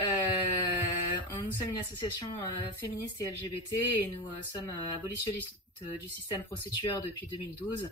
Nous sommes une association féministe et LGBT et nous sommes abolitionnistes du système prostitueur depuis 2012,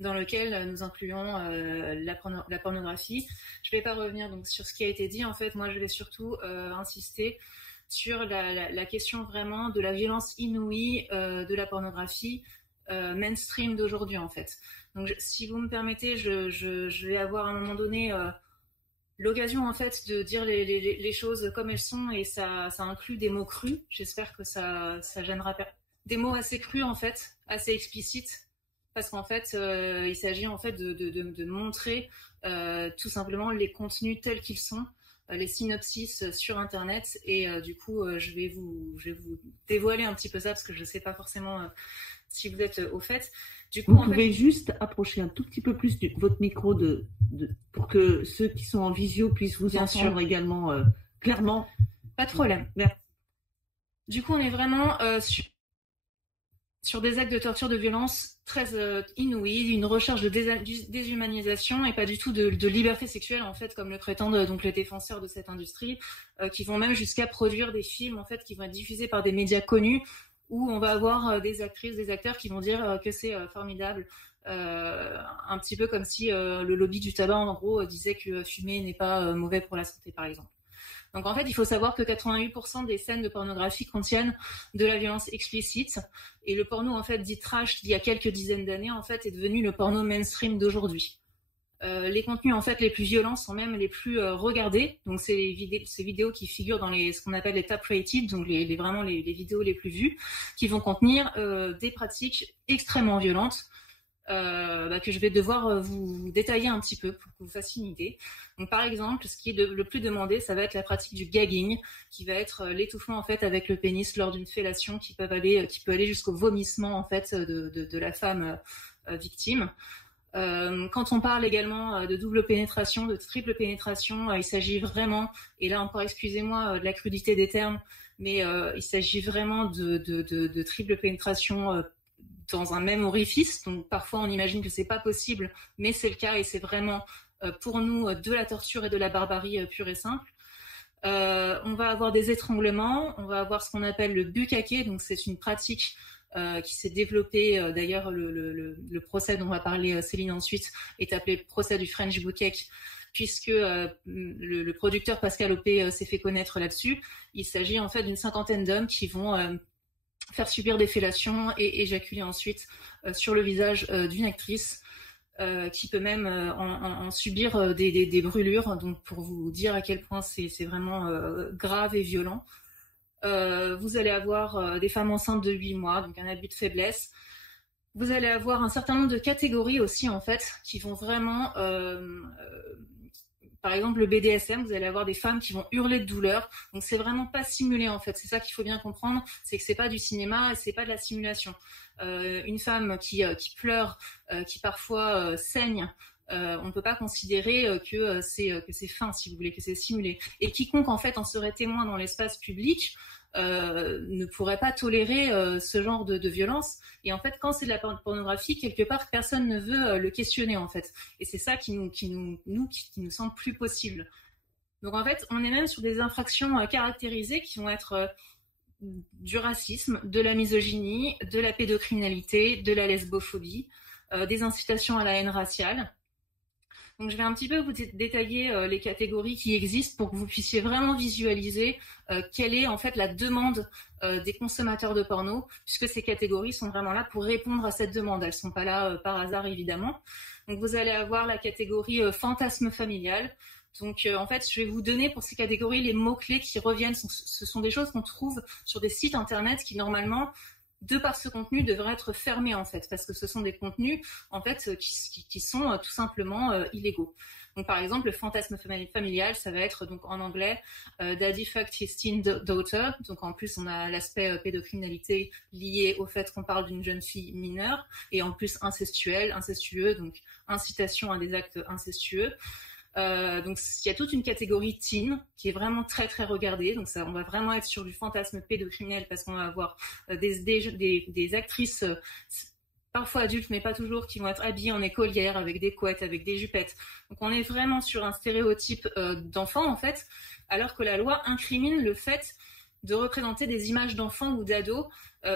dans lequel nous incluons la pornographie. Je ne vais pas revenir donc sur ce qui a été dit. En fait, moi, je vais surtout insister sur la question vraiment de la violence inouïe de la pornographie mainstream d'aujourd'hui, en fait. Donc, si vous me permettez, je vais avoir à un moment donné l'occasion, en fait, de dire les choses comme elles sont, et ça inclut des mots crus. J'espère que ça gênera pas. Des mots assez crus, en fait, assez explicites, parce qu'en fait, il s'agit en fait de montrer tout simplement les contenus tels qu'ils sont, les synopsis sur Internet, et du coup, je vais vous dévoiler un petit peu ça, parce que je ne sais pas forcément si vous êtes au fait. Du coup, vous pouvez juste approcher un tout petit peu plus votre micro pour que ceux qui sont en visio puissent vous entendre également clairement. Pas de problème. Merci. Du coup, on est vraiment sur des actes de torture, de violence très inouïs, une recherche de déshumanisation et pas du tout de liberté sexuelle, en fait, comme le prétendent donc les défenseurs de cette industrie, qui vont même jusqu'à produire des films, en fait, qui vont être diffusés par des médias connus, où on va avoir des actrices, des acteurs qui vont dire que c'est formidable, un petit peu comme si le lobby du tabac, en gros, disait que fumer n'est pas mauvais pour la santé, par exemple. Donc en fait, il faut savoir que 88% des scènes de pornographie contiennent de la violence explicite, et le porno, en fait, dit trash, d'il y a quelques dizaines d'années, en fait, est devenu le porno mainstream d'aujourd'hui. Les contenus, en fait, les plus violents sont même les plus regardés. Donc c'est ces vidéos qui figurent dans ce qu'on appelle les top rated, donc vraiment les vidéos les plus vues, qui vont contenir des pratiques extrêmement violentes, que je vais devoir vous détailler un petit peu pour que vous fassiez une idée. Donc par exemple, ce qui est le plus demandé, ça va être la pratique du gagging, qui va être l'étouffement, en fait, avec le pénis lors d'une fellation, qui peut aller jusqu'au vomissement, en fait, de la femme victime. Quand on parle également de double pénétration, de triple pénétration, il s'agit vraiment, et là encore excusez-moi de la crudité des termes, mais il s'agit vraiment de triple pénétration dans un même orifice. Donc parfois on imagine que c'est pas possible, mais c'est le cas, et c'est vraiment pour nous de la torture et de la barbarie pure et simple. On va avoir des étranglements, on va avoir ce qu'on appelle le bukkake, donc c'est une pratique qui s'est développée, d'ailleurs le procès dont on va parler Céline ensuite est appelé procès du French bukkake, puisque le producteur Pascal Opé s'est fait connaître là-dessus. Il s'agit en fait d'une cinquantaine d'hommes qui vont faire subir des fellations et éjaculer ensuite sur le visage d'une actrice, qui peut même en subir des brûlures. Donc pour vous dire à quel point c'est vraiment grave et violent. Vous allez avoir des femmes enceintes de 8 mois, donc un abus de faiblesse. Vous allez avoir un certain nombre de catégories aussi, en fait, qui vont vraiment... par exemple, le BDSM, vous allez avoir des femmes qui vont hurler de douleur. Donc c'est vraiment pas simulé, en fait. C'est ça qu'il faut bien comprendre, c'est que c'est pas du cinéma et c'est pas de la simulation. Une femme qui pleure, qui parfois saigne, on ne peut pas considérer que c'est fin, si vous voulez, que c'est simulé. Et quiconque, en fait, en serait témoin dans l'espace public ne pourrait pas tolérer ce genre de violence. Et en fait, quand c'est de la pornographie, quelque part, personne ne veut le questionner, en fait. Et c'est ça qui nous semble plus possible. Donc en fait, on est même sur des infractions caractérisées qui vont être du racisme, de la misogynie, de la pédocriminalité, de la lesbophobie, des incitations à la haine raciale. Donc je vais un petit peu vous détailler les catégories qui existent pour que vous puissiez vraiment visualiser quelle est en fait la demande des consommateurs de porno, puisque ces catégories sont vraiment là pour répondre à cette demande. Elles ne sont pas là par hasard, évidemment. Donc vous allez avoir la catégorie fantasme familial. Donc en fait, je vais vous donner pour ces catégories les mots-clés qui reviennent. Ce sont des choses qu'on trouve sur des sites internet qui normalement, de par ce contenu, devraient être fermés, en fait, parce que ce sont des contenus en fait qui sont tout simplement illégaux. Donc par exemple, le fantasme familial, ça va être donc en anglais Daddy fucked his teen daughter. Donc en plus on a l'aspect pédocriminalité lié au fait qu'on parle d'une jeune fille mineure, et en plus incestueux, donc incitation à des actes incestueux. Donc il y a toute une catégorie teen qui est vraiment très très regardée. Donc ça, on va vraiment être sur du fantasme pédocriminel, parce qu'on va avoir des actrices parfois adultes, mais pas toujours, qui vont être habillés en écolière, avec des couettes, avec des jupettes. Donc on est vraiment sur un stéréotype d'enfant, en fait, alors que la loi incrimine le fait de représenter des images d'enfants ou d'ados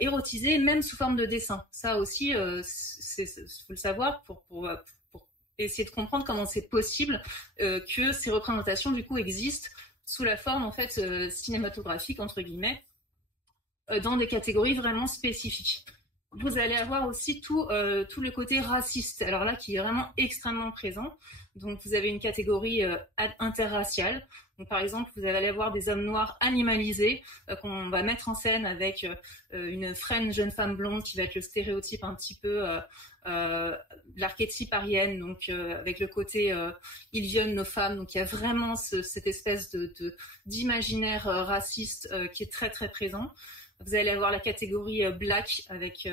érotisés, même sous forme de dessin. Ça aussi, faut le savoir pour essayer de comprendre comment c'est possible que ces représentations, du coup, existent sous la forme, en fait, cinématographique, entre guillemets, dans des catégories vraiment spécifiques. Vous allez avoir aussi tout le côté raciste, alors là qui est vraiment extrêmement présent. Donc vous avez une catégorie interraciale. Donc par exemple, vous allez avoir des hommes noirs animalisés qu'on va mettre en scène avec une frêne jeune femme blonde qui va être le stéréotype un petit peu l'archétype arienne, donc avec le côté ils violent nos femmes. Donc il y a vraiment cette espèce d'imaginaire raciste qui est très très présent. Vous allez avoir la catégorie black avec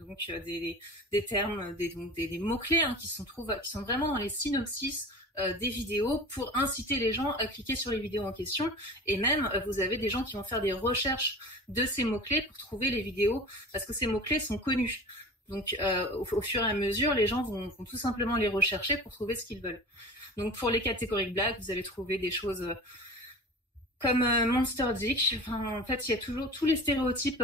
donc des termes, des mots-clés qui sont vraiment dans les synopsis des vidéos pour inciter les gens à cliquer sur les vidéos en question. Et même, vous avez des gens qui vont faire des recherches de ces mots-clés pour trouver les vidéos parce que ces mots-clés sont connus. Donc, au fur et à mesure, les gens vont tout simplement les rechercher pour trouver ce qu'ils veulent. Donc, pour les catégories black, vous allez trouver des choses comme Monster Dick. Enfin, en fait, il y a toujours tous les stéréotypes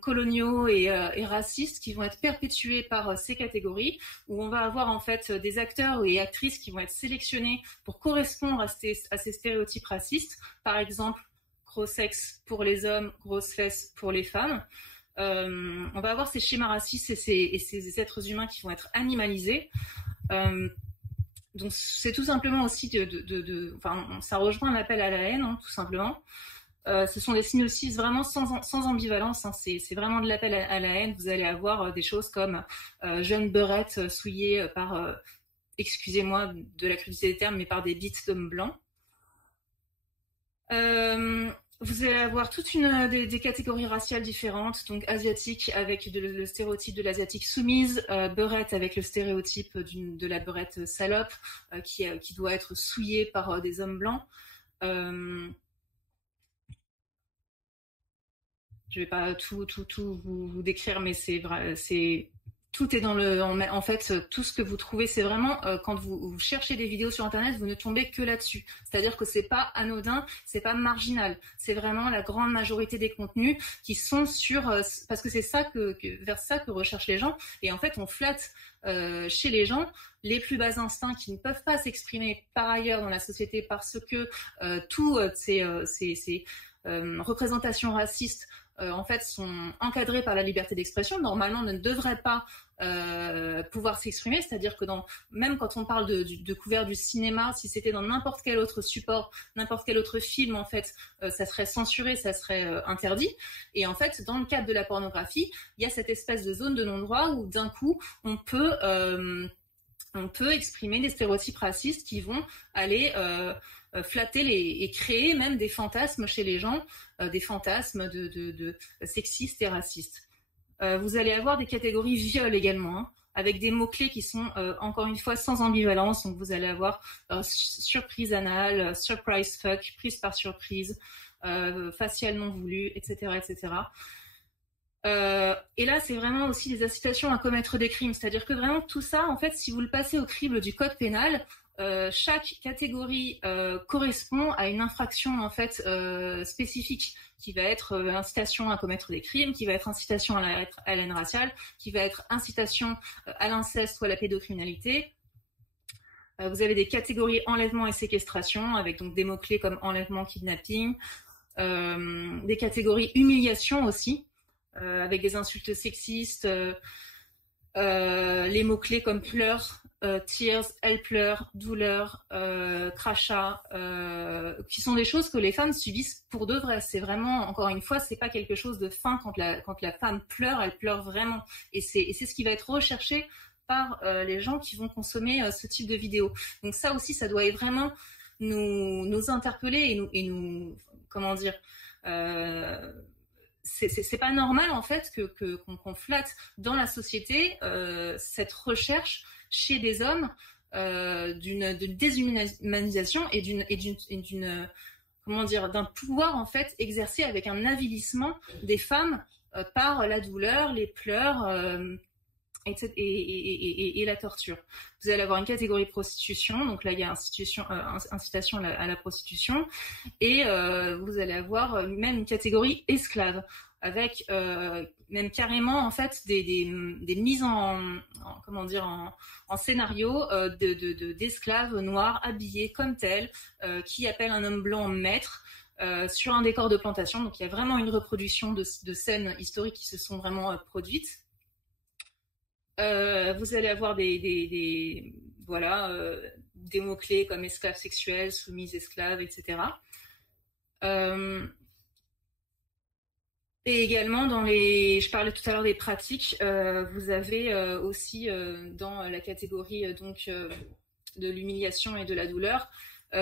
coloniaux et racistes qui vont être perpétués par ces catégories, où on va avoir en fait des acteurs et actrices qui vont être sélectionnés pour correspondre à ces stéréotypes racistes. Par exemple, gros sexe pour les hommes, grosses fesses pour les femmes. On va avoir ces schémas racistes et ces êtres humains qui vont être animalisés. Donc c'est tout simplement aussi enfin, ça rejoint un appel à la haine, tout simplement. Ce sont des synopsis vraiment sans ambivalence. C'est vraiment de l'appel à la haine. Vous allez avoir des choses comme jeune beurette souillée par, excusez-moi de la crudité des termes, mais par des bites d'hommes blancs. Vous allez avoir toute des catégories raciales différentes, donc asiatique avec le stéréotype de l'asiatique soumise, beurette avec le stéréotype de la beurette salope qui doit être souillée par des hommes blancs. Je vais pas tout vous décrire, mais c'est vrai, tout est dans en fait, tout ce que vous trouvez, c'est vraiment quand vous cherchez des vidéos sur Internet, vous ne tombez que là-dessus. C'est-à-dire que c'est pas anodin, c'est pas marginal. C'est vraiment la grande majorité des contenus qui sont parce que c'est ça vers ça que recherchent les gens. Et en fait, on flatte chez les gens les plus bas instincts qui ne peuvent pas s'exprimer par ailleurs dans la société parce que toutes ces représentations racistes en fait sont encadrés par la liberté d'expression, normalement ne devraient pas pouvoir s'exprimer, c'est-à-dire que même quand on parle de couvert du cinéma, si c'était dans n'importe quel autre support, n'importe quel autre film, en fait, ça serait censuré, ça serait interdit. Et en fait, dans le cadre de la pornographie, il y a cette espèce de zone de non-droit où d'un coup, on peut exprimer des stéréotypes racistes qui vont aller flatter et créer même des fantasmes chez les gens, des fantasmes de sexistes et racistes. Vous allez avoir des catégories viol également, avec des mots-clés qui sont encore une fois sans ambivalence. Donc vous allez avoir surprise anale, surprise fuck, prise par surprise, facial non voulu, etc. etc. Et là, c'est vraiment aussi des incitations à commettre des crimes. C'est-à-dire que vraiment tout ça, en fait, si vous le passez au crible du code pénal, chaque catégorie correspond à une infraction en fait spécifique qui va être incitation à commettre des crimes, qui va être incitation à la haine raciale, qui va être incitation à l'inceste ou à la pédocriminalité. Vous avez des catégories enlèvement et séquestration avec donc des mots-clés comme enlèvement, kidnapping, des catégories humiliation aussi avec des insultes sexistes, les mots-clés comme pleurs, tears, elle pleure, douleur, crachat, qui sont des choses que les femmes subissent pour de vrai. C'est vraiment, encore une fois, c'est pas quelque chose de fin quand la femme pleure, elle pleure vraiment. Et c'est ce qui va être recherché par les gens qui vont consommer ce type de vidéos. Donc ça aussi, ça doit vraiment nous interpeller et nous comment dire, c'est pas normal en fait qu'on flatte dans la société cette recherche chez des hommes d'une déshumanisation et d'une comment dire, d'un pouvoir en fait exercé avec un avilissement des femmes par la douleur, les pleurs et la torture. Vous allez avoir une catégorie prostitution, donc là il y a incitation à la prostitution, et vous allez avoir même une catégorie esclave, avec même carrément en fait des mises en scénario d'esclaves noirs habillés comme tels, qui appellent un homme blanc maître. Sur un décor de plantation, donc il y a vraiment une reproduction de scènes historiques qui se sont vraiment produites. Vous allez avoir des mots-clés comme esclave sexuelle, soumise esclave, etc. Et également je parlais tout à l'heure des pratiques, vous avez aussi dans la catégorie de l'humiliation et de la douleur,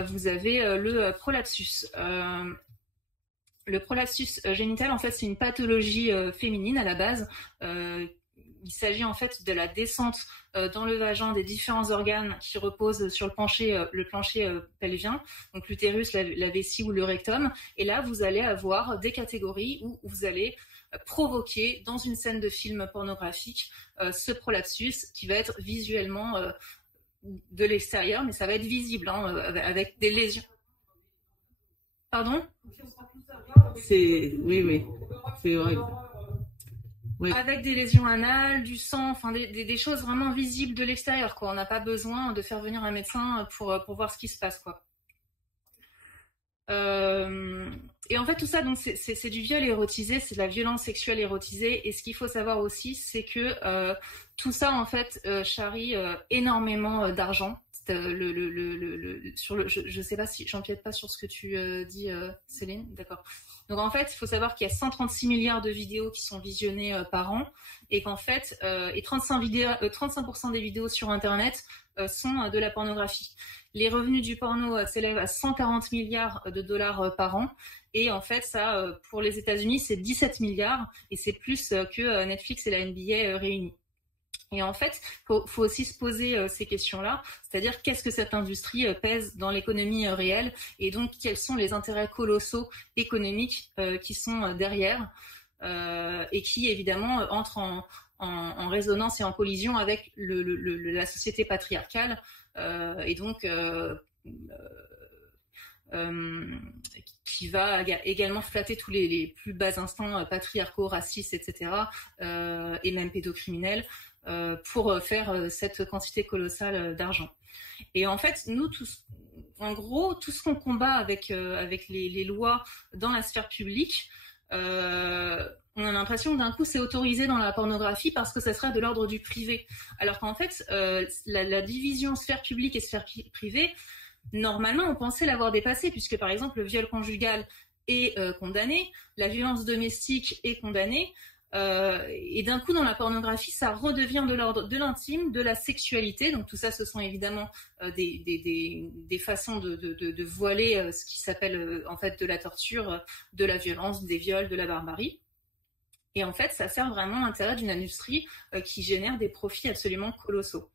vous avez le prolapsus. Le prolapsus génital, en fait, c'est une pathologie féminine à la base. Il s'agit en fait de la descente dans le vagin des différents organes qui reposent sur le plancher pelvien, donc l'utérus, la vessie ou le rectum. Et là, vous allez avoir des catégories où vous allez provoquer dans une scène de film pornographique ce prolapsus qui va être visuellement de l'extérieur, mais ça va être visible avec des lésions. Pardon ? Oui, c'est horrible. Oui. Avec des lésions anales, du sang, enfin des choses vraiment visibles de l'extérieur, quoi. On n'a pas besoin de faire venir un médecin pour voir ce qui se passe, quoi. Et en fait, tout ça, donc c'est du viol érotisé, c'est de la violence sexuelle érotisée. Et ce qu'il faut savoir aussi, c'est que tout ça, en fait, charrie énormément d'argent. Je sais pas si j'empiète pas sur ce que tu dis, Céline. D'accord. Donc en fait, il faut savoir qu'il y a 136 milliards de vidéos qui sont visionnées par an, et qu'en fait, 35% des vidéos sur Internet sont de la pornographie. Les revenus du porno s'élèvent à 140 milliards de dollars par an, et en fait, ça, pour les États-Unis, c'est 17 milliards, et c'est plus que Netflix et la NBA réunis. Et en fait, faut aussi se poser ces questions-là, c'est-à-dire qu'est-ce que cette industrie pèse dans l'économie réelle, et donc quels sont les intérêts colossaux économiques qui sont derrière, et qui évidemment entrent en résonance et en collision avec la société patriarcale, et donc qui va également flatter tous les plus bas instincts patriarcaux, racistes, etc., et même pédocriminels, pour faire cette quantité colossale d'argent. Et en fait, nous tous, en gros, tout ce qu'on combat avec les lois dans la sphère publique, on a l'impression que d'un coup c'est autorisé dans la pornographie parce que ça serait de l'ordre du privé. Alors qu'en fait, la division sphère publique et sphère privée, normalement, on pensait l'avoir dépassée, puisque par exemple le viol conjugal est condamné, la violence domestique est condamnée. Et d'un coup, dans la pornographie, ça redevient de l'ordre de l'intime, de la sexualité. Donc tout ça, ce sont évidemment des façons de voiler ce qui s'appelle en fait de la torture, de la violence, des viols, de la barbarie. Et en fait, ça sert vraiment l'intérêt d'une industrie qui génère des profits absolument colossaux.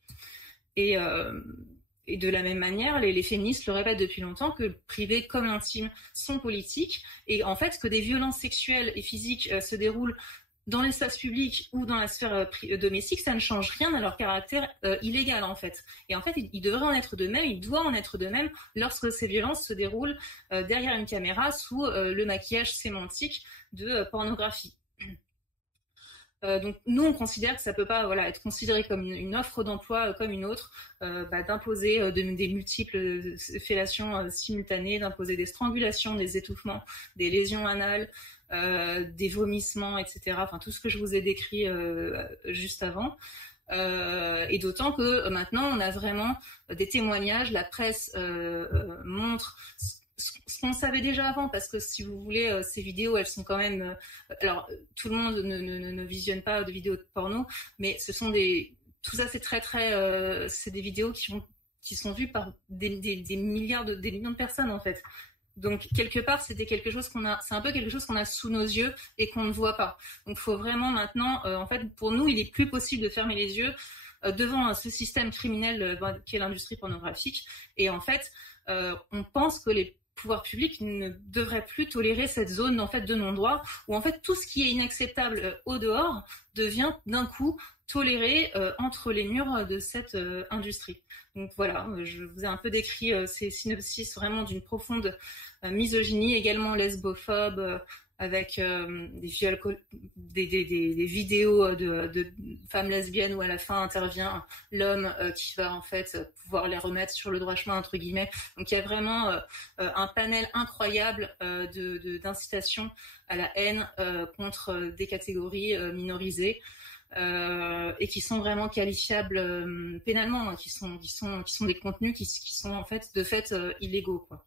Et de la même manière, les féministes le répètent depuis longtemps, que le privé comme l'intime sont politiques, et en fait que des violences sexuelles et physiques se déroulent dans l'espace public ou dans la sphère domestique, ça ne change rien à leur caractère illégal, en fait. Et en fait, il devrait en être de même, il doit en être de même lorsque ces violences se déroulent derrière une caméra sous le maquillage sémantique de pornographie. Donc nous, on considère que ça peut pas être considéré comme une offre d'emploi comme une autre, d'imposer des multiples fellations simultanées, d'imposer des strangulations, des étouffements, des lésions anales, des vomissements, etc. Enfin, tout ce que je vous ai décrit juste avant. Et d'autant que maintenant, on a vraiment des témoignages, la presse montre ce qu'on savait déjà avant, parce que si vous voulez, ces vidéos, elles sont quand même... alors, tout le monde ne visionne pas de vidéos de porno, mais ce sont tout ça, c'est c'est des vidéos qui sont vues par des millions de personnes, en fait. Donc, quelque part, c'est un peu quelque chose qu'on a sous nos yeux et qu'on ne voit pas. Donc, il faut vraiment maintenant, en fait, pour nous, il est plus possible de fermer les yeux devant ce système criminel qu'est l'industrie pornographique. Et en fait, on pense que pouvoirs publics ne devraient plus tolérer cette zone en fait de non-droit où en fait tout ce qui est inacceptable au dehors devient d'un coup toléré entre les murs de cette industrie. Donc voilà, je vous ai un peu décrit ces synopsis vraiment d'une profonde misogynie, également lesbophobe, avec des vidéos de femmes lesbiennes où à la fin intervient l'homme qui va en fait pouvoir les remettre sur le droit chemin entre guillemets. Donc il y a vraiment un panel incroyable d'incitation à la haine contre des catégories minorisées. Et qui sont vraiment qualifiables pénalement, hein, qui sont des contenus qui sont en fait de fait illégaux, quoi.